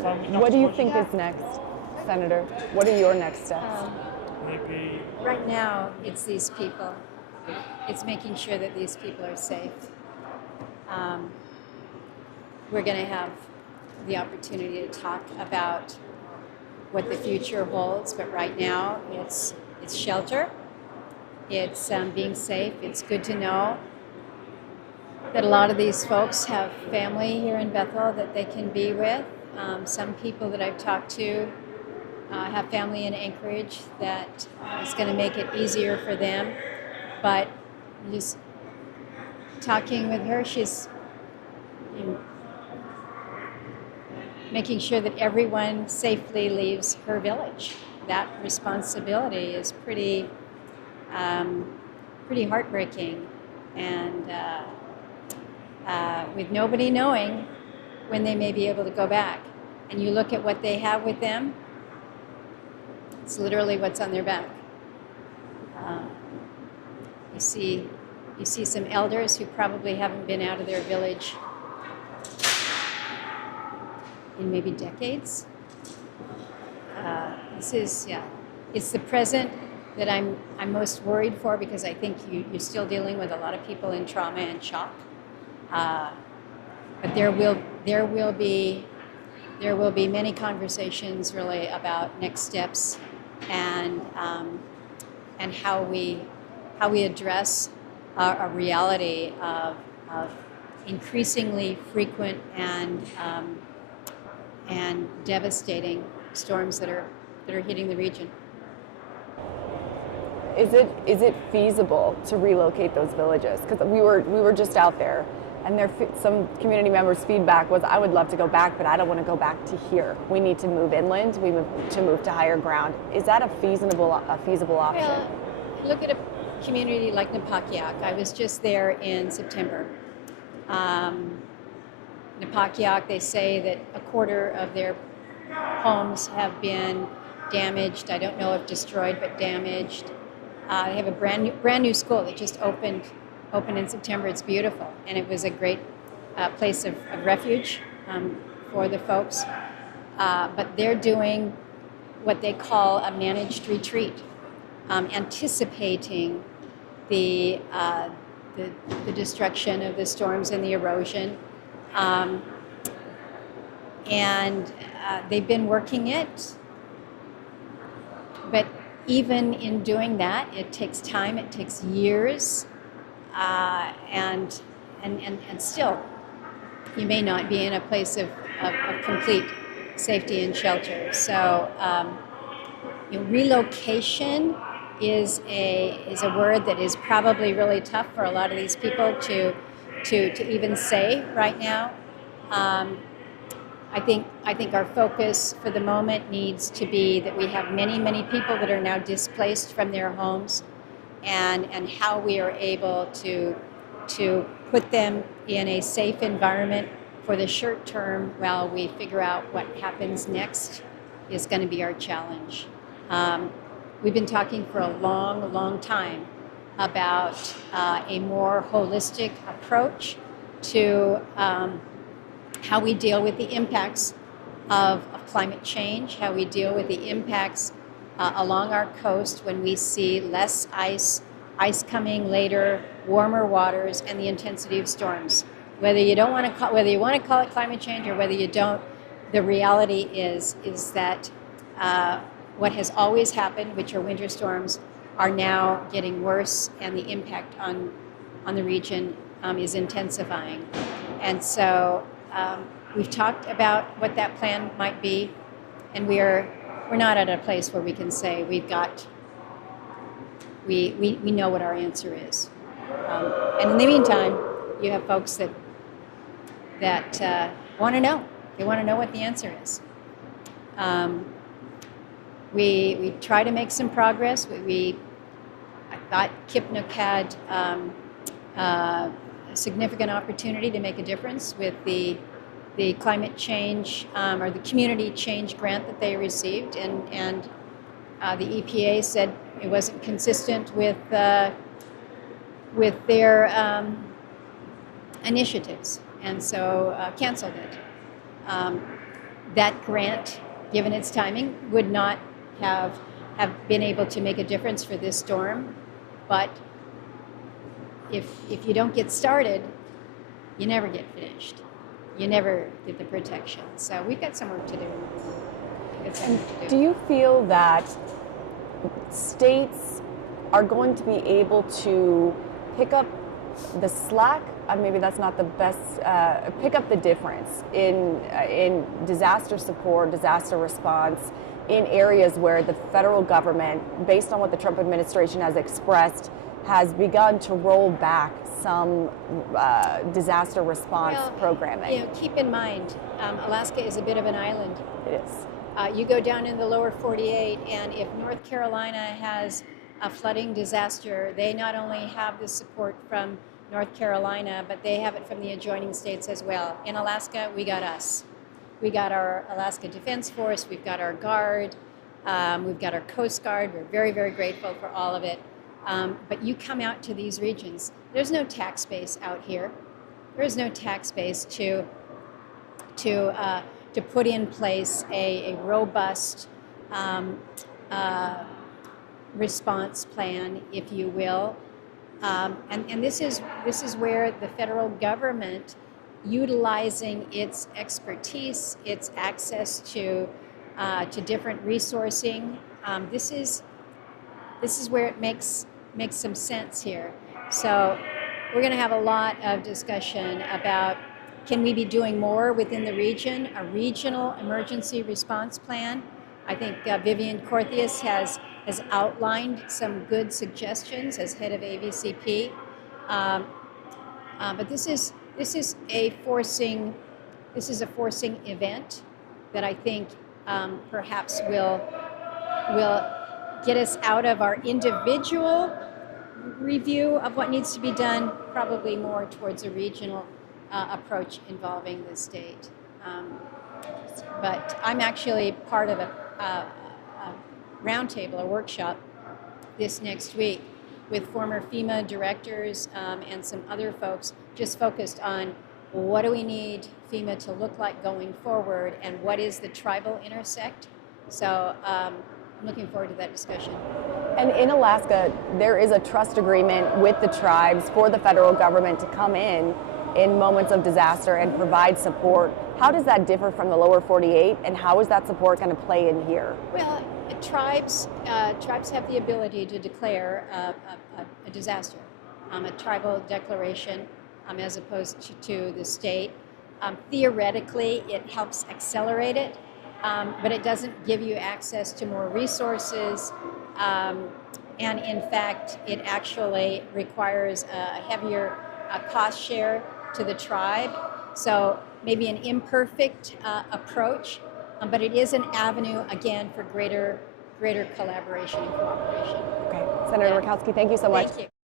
What do you think is next, Senator? What are your next steps? Right now, it's these people. It's making sure that these people are safe. We're going to have the opportunity to talk about what the future holds, but right now it's shelter, it's being safe. It's good to know that a lot of these folks have family here in Bethel that they can be with. Some people that I've talked to have family in Anchorage that is going to make it easier for them, but just talking with her, she's making sure that everyone safely leaves her village. That responsibility is pretty heartbreaking, and with nobody knowing when they may be able to go back. And you look at what they have with them, it's literally what's on their back. You see some elders who probably haven't been out of their village in maybe decades. It's the present that I'm most worried for, because I think you're still dealing with a lot of people in trauma and shock. But there will be many conversations really about next steps and how we address a reality of increasingly frequent and devastating storms that are hitting the region. Is it feasible to relocate those villages? Because we were just out there, and some community members' feedback was, I would love to go back, but I don't want to go back to here. We need to move inland. We need to move to higher ground. Is that a feasible option? Well, look at a community like Napakiak. I was just there in September. Napakiak, they say that a quarter of their homes have been damaged. I don't know if destroyed, but damaged. They have a brand new school that just opened in September. It's beautiful, and it was a great place of refuge for the folks. But they're doing what they call a managed retreat, anticipating the destruction of the storms and the erosion. And they've been working it, but even in doing that, it takes time, it takes years, and still, you may not be in a place of complete safety and shelter. So, relocation is a word that is probably really tough for a lot of these people to even say right now. I think our focus for the moment needs to be that we have many people that are now displaced from their homes, and how we are able to put them in a safe environment for the short term while we figure out what happens next is going to be our challenge. We've been talking for a long time about a more holistic approach to how we deal with the impacts of climate change, how we deal with the impacts along our coast when we see less ice coming later, warmer waters, and the intensity of storms. Whether you want to call it climate change or whether you don't, the reality is that what has always happened, which are winter storms, are now getting worse, and the impact on the region is intensifying. And so we've talked about what that plan might be, and we're not at a place where we can say we know what our answer is. And in the meantime, you have folks that want to know. They want to know what the answer is. We try to make some progress. I thought Kipnuk had a significant opportunity to make a difference with the climate change or the community change grant that they received, and the EPA said it wasn't consistent with their initiatives, and so canceled it. that grant, given its timing, would not have been able to make a difference for this storm. But if you don't get started, you never get finished. You never get the protection. So we've got some work to do. Do you feel that states are going to be able to pick up the slack? Maybe that's not the best. Pick up the difference in disaster support, disaster response in areas where the federal government, based on what the Trump administration has expressed, has begun to roll back some disaster response programming. You know, keep in mind, Alaska is a bit of an island. It is. You go down in the lower 48, and if North Carolina has a flooding disaster, they not only have the support from North Carolina, but they have it from the adjoining states as well. In Alaska, we got us. We got our Alaska Defense Force, we've got our Guard, we've got our Coast Guard. We're very, very grateful for all of it. But you come out to these regions, there's no tax base out here. There is no tax base to put in place a robust response plan, if you will. And this is where the federal government, utilizing its expertise, its access to different resourcing, this is where it makes some sense here. So we're going to have a lot of discussion about, can we be doing more within the region, a regional emergency response plan. I think Vivian Corthius has outlined some good suggestions as head of AVCP. But this is a forcing event that I think perhaps will get us out of our individual review of what needs to be done, probably more towards a regional approach involving the state. But I'm actually part of a roundtable, a workshop this next week with former FEMA directors and some other folks, just focused on what do we need FEMA to look like going forward, and what is the tribal intersect. So I'm looking forward to that discussion. And in Alaska, there is a trust agreement with the tribes for the federal government to come in moments of disaster and provide support. How does that differ from the lower 48, and how is that support going to play in here? Well, tribes have the ability to declare a disaster, a tribal declaration, as opposed to the state. Theoretically, it helps accelerate it, but it doesn't give you access to more resources. And in fact, it actually requires a heavier cost share to the tribe. So maybe an imperfect approach, but it is an avenue, again, for greater collaboration and cooperation. Okay. Senator Murkowski, thank you so much. Thank you.